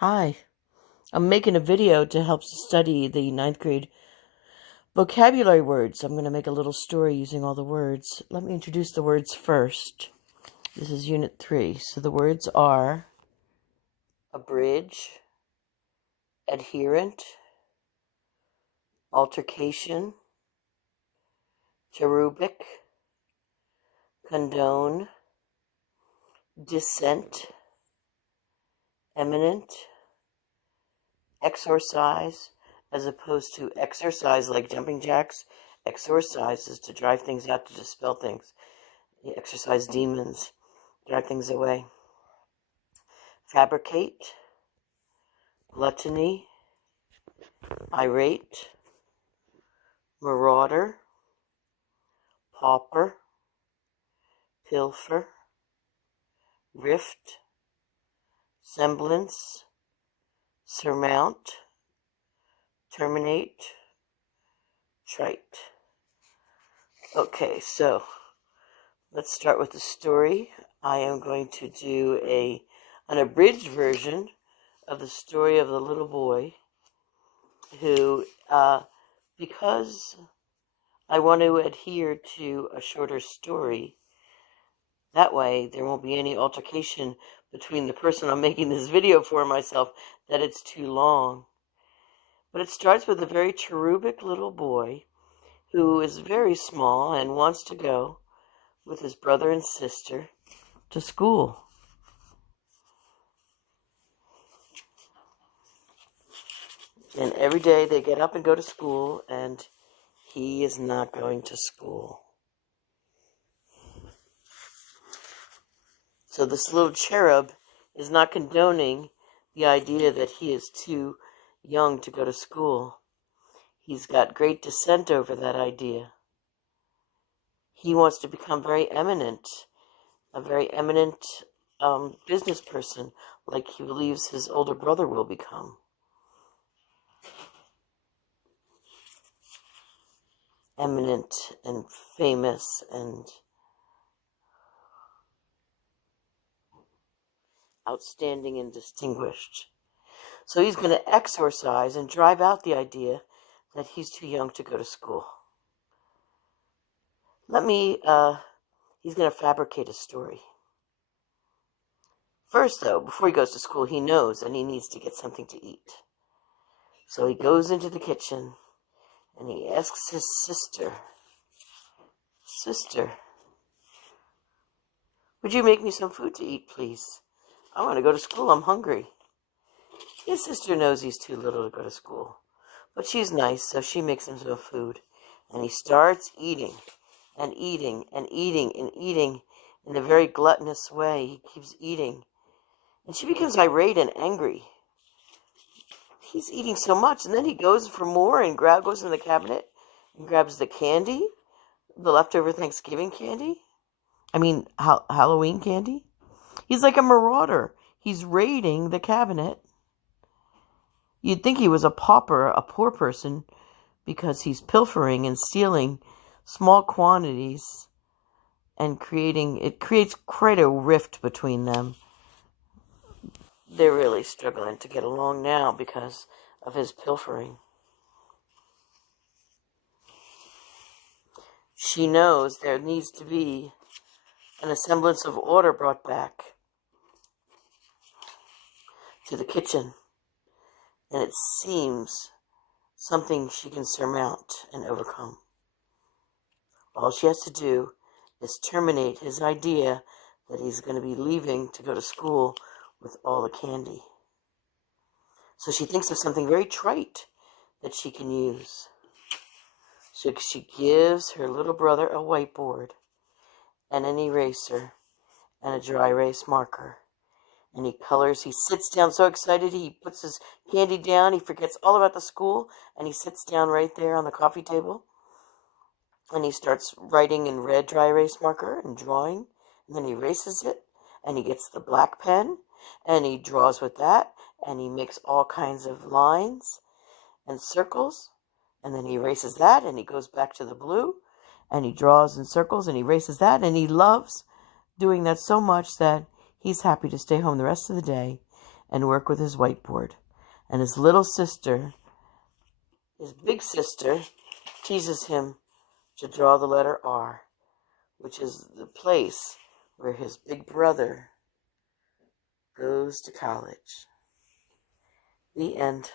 Hi, I'm making a video to help study the ninth grade vocabulary words. I'm going to make a little story using all the words. Let me introduce the words first. This is Unit 3. So the words are abridge, adherent, altercation, cherubic, condone, dissent, eminent, exorcise, as opposed to exercise like jumping jacks. Exorcise is to drive things out, to dispel things. You exorcise demons, drive things away. Fabricate, gluttony, irate, marauder, pauper, pilfer, rift, semblance, surmount, terminate, trite. Okay, so let's start with the story. I am going to do an abridged version of the story of the little boy who, because I want to adhere to a shorter story, that way there won't be any altercation between the person I'm making this video for myself that it's too long. But it starts with a very cherubic little boy who is very small and wants to go with his brother and sister to school. And every day they get up and go to school, and he is not going to school. So this little cherub is not condoning the idea that he is too young to go to school. He's got great dissent over that idea. He wants to become very eminent, a very eminent business person, like he believes his older brother will become. Eminent and famous and outstanding and distinguished. So he's going to exorcise and drive out the idea that he's too young to go to school. He's going to fabricate a story. First, though, before he goes to school, he knows that he needs to get something to eat. So he goes into the kitchen and he asks his sister, "Sister, would you make me some food to eat, please? I want to go to school. I'm hungry." His sister knows he's too little to go to school, but she's nice, so she makes him some food. And he starts eating and eating and eating and eating in a very gluttonous way. He keeps eating. And she becomes irate and angry. He's eating so much, and then he goes for more and goes in the cabinet and grabs the candy, the leftover Thanksgiving candy. Halloween candy. He's like a marauder. He's raiding the cabinet. You'd think he was a pauper, a poor person, because he's pilfering and stealing small quantities and creates quite a rift between them. They're really struggling to get along now because of his pilfering. She knows there needs to be an semblance of order brought back to the kitchen. And it seems something she can surmount and overcome. All she has to do is terminate his idea that he's going to be leaving to go to school with all the candy. So she thinks of something very trite that she can use. So she gives her little brother a whiteboard and an eraser and a dry erase marker. And he colors. He sits down so excited. He puts his candy down. He forgets all about the school. And he sits down right there on the coffee table. And he starts writing in red dry erase marker and drawing. And then he erases it. And he gets the black pen. And he draws with that. And he makes all kinds of lines and circles. And then he erases that. And he goes back to the blue. And he draws in circles. And he erases that. And he loves doing that so much that he's happy to stay home the rest of the day and work with his whiteboard. And his little sister, his big sister, teases him to draw the letter R, which is the place where his big brother goes to college. The end.